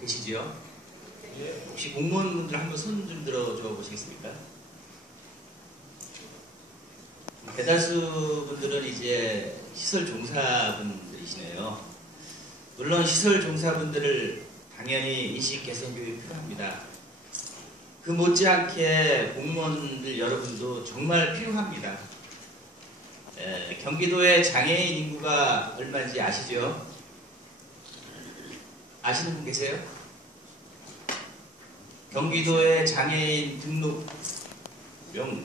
계시지요? 혹시 공무원분들 한번 손 좀 들어줘 보시겠습니까? 대다수 분들은 이제 시설 종사분들이시네요. 물론 시설 종사분들을 당연히 인식 개선 교육 필요합니다. 그 못지않게 공무원들 여러분도 정말 필요합니다. 에, 경기도의 장애인 인구가 얼마인지 아시죠? 아시는 분 계세요? 경기도의 장애인 등록 명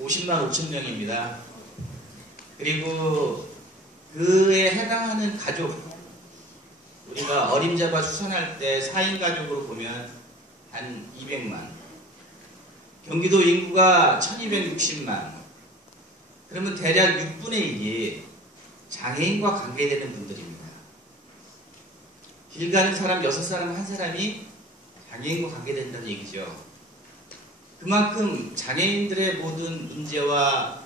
50만 5천 명입니다. 그리고 그에 해당하는 가족 우리가 어림잡아 추산할 때 4인 가족으로 보면 한 200만 경기도 인구가 1260만 그러면 대략 6분의 1이 장애인과 관계되는 분들입니다. 길 가는 사람 6사람 한 사람이 장애인과 관계된다는 얘기죠. 그만큼 장애인들의 모든 문제와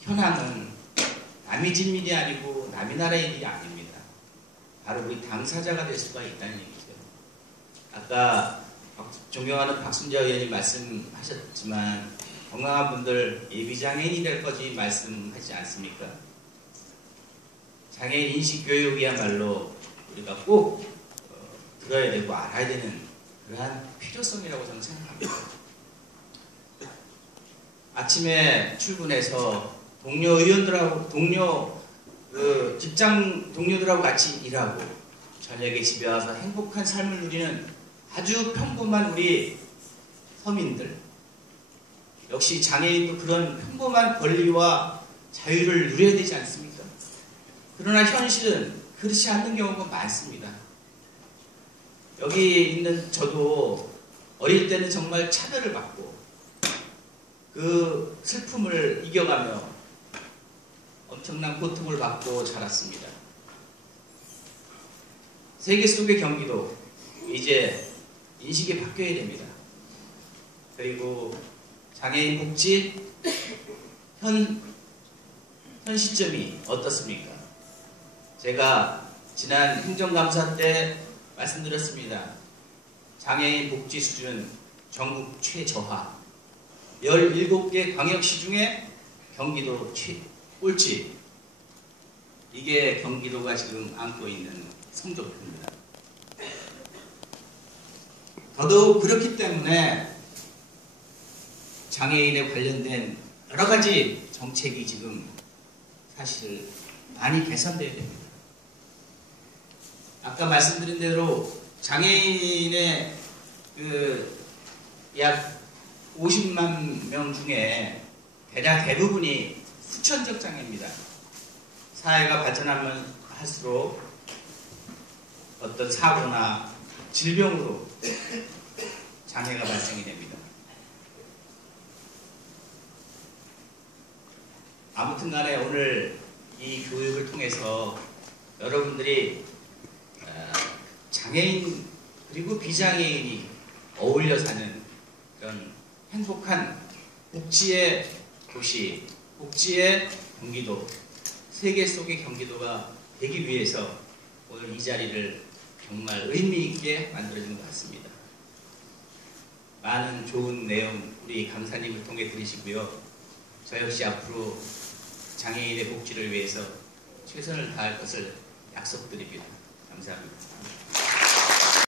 현황은 남의 집일이 아니고 남의 나라의 일이 아닙니다. 바로 우리 당사자가 될 수가 있다는 얘기죠. 아까 존경하는 박순자 의원이 말씀하셨지만 건강한 분들 예비장애인이 될 거지 말씀하지 않습니까? 장애인 인식 교육이야말로 우리가 꼭 어, 들어야 되고 알아야 되는 그러한 필요성이라고 저는 생각합니다. 아침에 출근해서 동료 의원들하고 동료 그 직장 동료들하고 같이 일하고 저녁에 집에 와서 행복한 삶을 누리는 아주 평범한 우리 서민들 역시 장애인도 그런 평범한 권리와 자유를 누려야 되지 않습니까? 그러나 현실은 그렇지 않는 경우가 많습니다. 여기 있는 저도 어릴 때는 정말 차별을 받고 그 슬픔을 이겨가며 엄청난 고통을 받고 자랐습니다. 세계 속의 경기도 이제 인식이 바뀌어야 됩니다. 그리고 장애인 복지 현, 현 시점이 어떻습니까? 제가 지난 행정감사 때 말씀드렸습니다. 장애인 복지 수준 전국 최저하 17개 광역시 중에 경기도 최, 꼴찌 이게 경기도가 지금 안고 있는 성적표입니다. 더더욱 그렇기 때문에 장애인에 관련된 여러 가지 정책이 지금 사실 많이 개선되어야 됩니다. 아까 말씀드린 대로 장애인의 그 약 50만 명 중에 대략 대부분이 후천적 장애입니다. 사회가 발전하면 할수록 어떤 사고나 질병으로 장애가 발생이 됩니다. 아무튼 간에 오늘 이 교육을 통해서 여러분들이 어, 장애인 그리고 비장애인이 어울려 사는 그런 행복한 복지의 도시, 복지의 경기도, 세계 속의 경기도가 되기 위해서 오늘 이 자리를 정말 의미 있게 만들어진 것 같습니다. 많은 좋은 내용 우리 강사님을 통해 들으시고요. 저 역시 앞으로 장애인의 복지를 위해서 최선을 다할 것을 약속드립니다. 감사합니다.